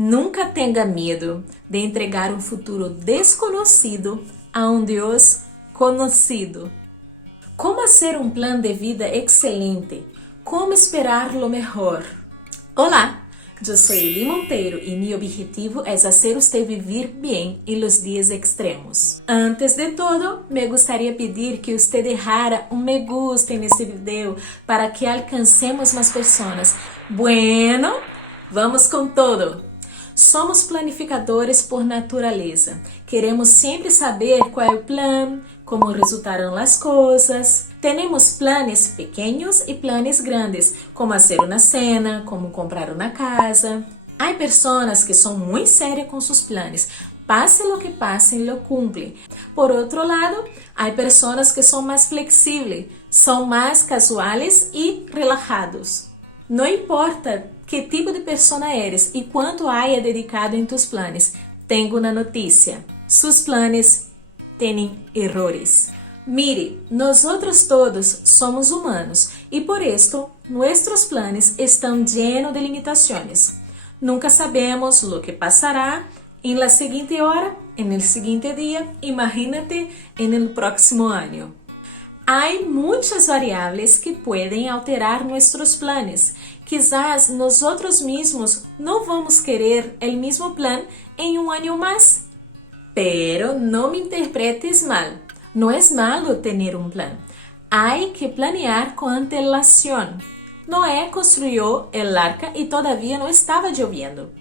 Nunca tenha medo de entregar um futuro desconhecido a um Deus conhecido. Como fazer um plano de vida excelente? Como esperar lo melhor? Olá, eu sou Eli Monteiro e meu objetivo é fazer você viver bem em los dias extremos. Antes de todo, me gostaria pedir que você deixara me gusta nesse vídeo para que alcancemos mais pessoas. Bueno, vamos com todo! Somos planificadores por natureza. Queremos sempre saber qual é o plano, como resultarão as coisas. Temos planos pequenos e planos grandes, como fazer uma cena, como comprar uma casa. Há pessoas que são muito sérias com seus planos. Passe lo que passe, lo cumprem. Por outro lado, há pessoas que são mais flexíveis, são mais casuais e relaxados. Não importa que tipo de pessoa eres e quanto haya dedicado em tus planos, tenho uma notícia. Sus planos têm errores. Mire, nós todos somos humanos e por isto, nossos planos estão llenos de limitações. Nunca sabemos o que passará em la seguinte hora, en el seguinte dia, imagínate en el próximo ano. Há muitas variáveis que podem alterar nossos planos. Quizás nós mesmos não vamos querer o mesmo plan em um ano mais. Pero não me interpretes mal. Não é malo ter um plan. Há que planear com antelação. Noé construiu el arca e todavía não estava lloviendo.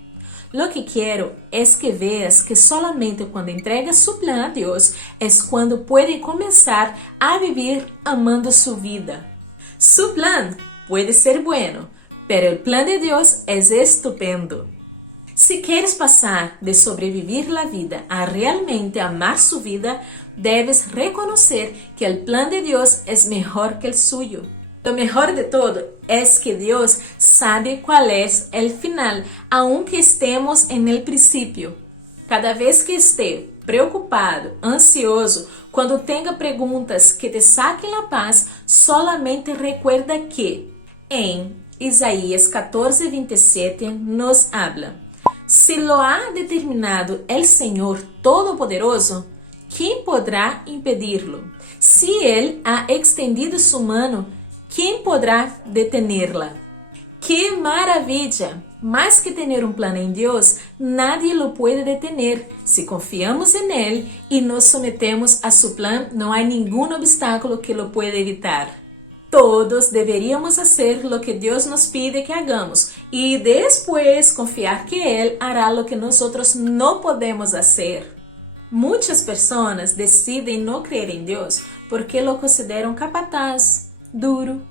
Lo que quero é que veas que solamente quando entregas su plan a Deus é quando pode começar a vivir amando su vida. Su plan pode ser bueno, pero el plan de Deus é estupendo. Se queres passar de sobreviver la vida a realmente amar su vida, debes reconocer que el plan de Deus é melhor que el suyo. Lo mejor de todo es que Dios sabe cuál es el final, aunque estemos en el principio. Cada vez que esté preocupado, ansioso, cuando tenga preguntas que te saquen la paz, solamente recuerda que en Isaías 14:27 nos habla: si lo ha determinado el Señor Todopoderoso, ¿quién podrá impedirlo? Si Él ha extendido su mano, ¿quién podrá detenerla? ¡Qué maravilla! Más que tener un plan en Dios, nadie lo puede detener. Si confiamos en Él y nos sometemos a su plan, no hay ningún obstáculo que lo pueda evitar. Todos deberíamos hacer lo que Dios nos pide que hagamos y después confiar que Él hará lo que nosotros no podemos hacer. Muchas personas deciden no creer en Dios porque lo consideran capataz, duro,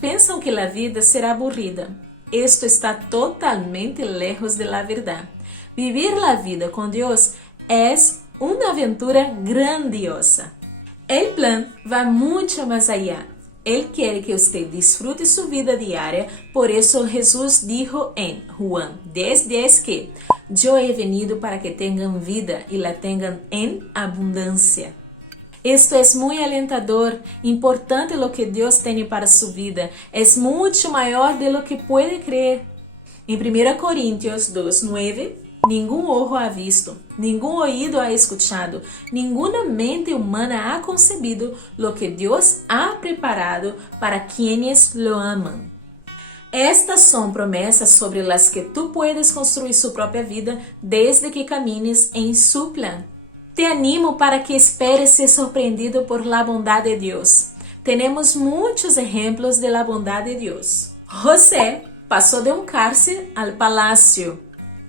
pensam que a vida será aburrida. Isto está totalmente lejos de la verdad. Vivir la vida con Dios es una aventura grandiosa. El plan va mucho más allá. Él quiere que usted disfrute su vida diaria, por eso Jesús dijo en Juan 10:10 que yo he venido para que tengan vida y la tengan en abundancia. Esto es muy alentador, importante lo que Dios tiene para su vida, es mucho mayor de lo que puede creer. En 1 Corintios 2:9, ningún ojo ha visto, ningún oído ha escuchado, ninguna mente humana ha concebido lo que Dios ha preparado para quienes lo aman. Estas son promesas sobre las que tú puedes construir su propia vida desde que camines en su plan. Te animo para que esperes ser sorprendido por la bondad de Dios. Tenemos muchos ejemplos de la bondad de Dios. José pasó de un cárcel al palacio.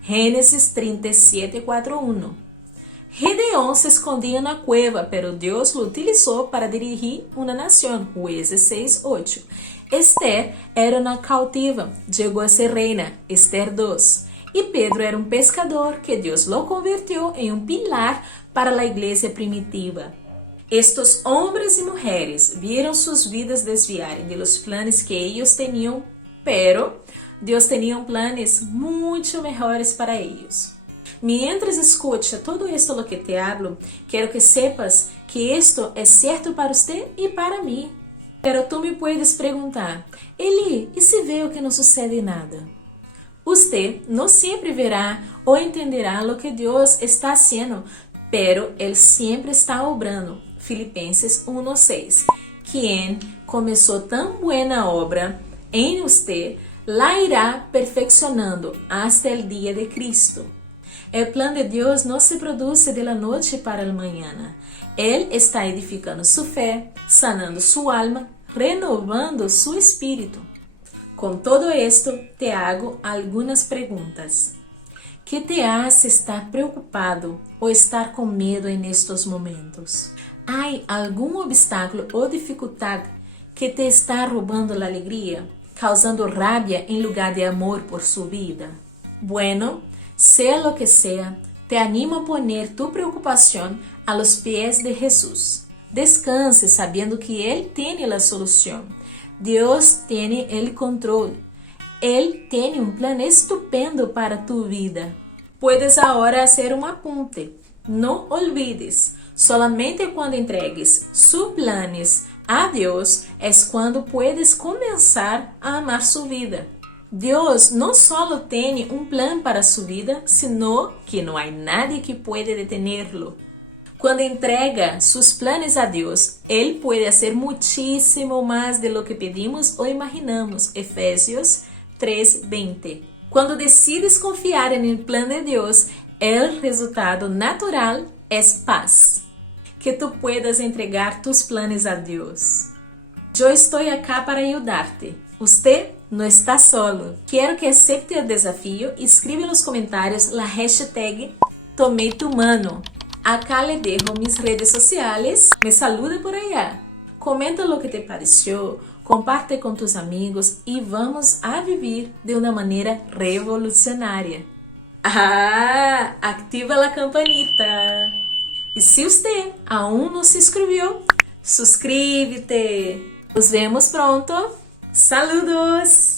Génesis 37:4-1. Gedeón se escondía en una cueva, pero Dios lo utilizó para dirigir una nación. Jueces 6:8. Esther era una cautiva, llegó a ser reina. Esther 2. Y Pedro era un pescador que Dios lo convirtió en un pilar para la iglesia primitiva. Estos hombres y mujeres vieron sus vidas desviar de los planes que ellos tenían, pero Dios tenía planes mucho mejores para ellos. Mientras escucha todo esto lo que te hablo, quiero que sepas que esto es cierto para usted y para mí. Pero tú me puedes preguntar: Eli, ¿y si veo que no sucede nada? Usted no siempre verá o entenderá lo que Dios está haciendo, pero Él siempre está obrando. Filipenses 1:6. Quien comenzó tan buena obra en usted, la irá perfeccionando hasta el día de Cristo. El plan de Dios no se produce de la noche para el mañana. Él está edificando su fe, sanando su alma, renovando su espíritu. Con todo esto, te hago algunas preguntas. ¿Qué te hace estar preocupado o estar con miedo en estos momentos? ¿Hay algún obstáculo o dificultad que te está robando la alegría, causando rabia en lugar de amor por su vida? Bueno, sea lo que sea, te animo a poner tu preocupación a los pies de Jesús. Descanse sabiendo que Él tiene la solución. Dios tiene el control. Él tiene un plan estupendo para tu vida. Puedes ahora hacer un apunte. No olvides, solamente cuando entregues sus planes a Dios es cuando puedes comenzar a amar su vida. Dios no solo tiene un plan para su vida, sino que no hay nadie que puede detenerlo. Cuando entrega sus planes a Dios, Él puede hacer muchísimo más de lo que pedimos o imaginamos. Efesios 3:20. Cuando decides confiar en el plan de Dios, el resultado natural es paz. Que tú puedas entregar tus planes a Dios. Yo estoy acá para ayudarte. Usted no está solo. Quiero que acepte el desafío y escribe en los comentarios la hashtag Tomei tu mano. Acá le dejo mis redes sociales. Me saluda por allá. Comenta lo que te pareció, comparte con tus amigos y vamos a vivir de una manera revolucionaria. Activa la campanita. E se você aún não se inscreveu, suscríbete. Nos vemos pronto. Saludos!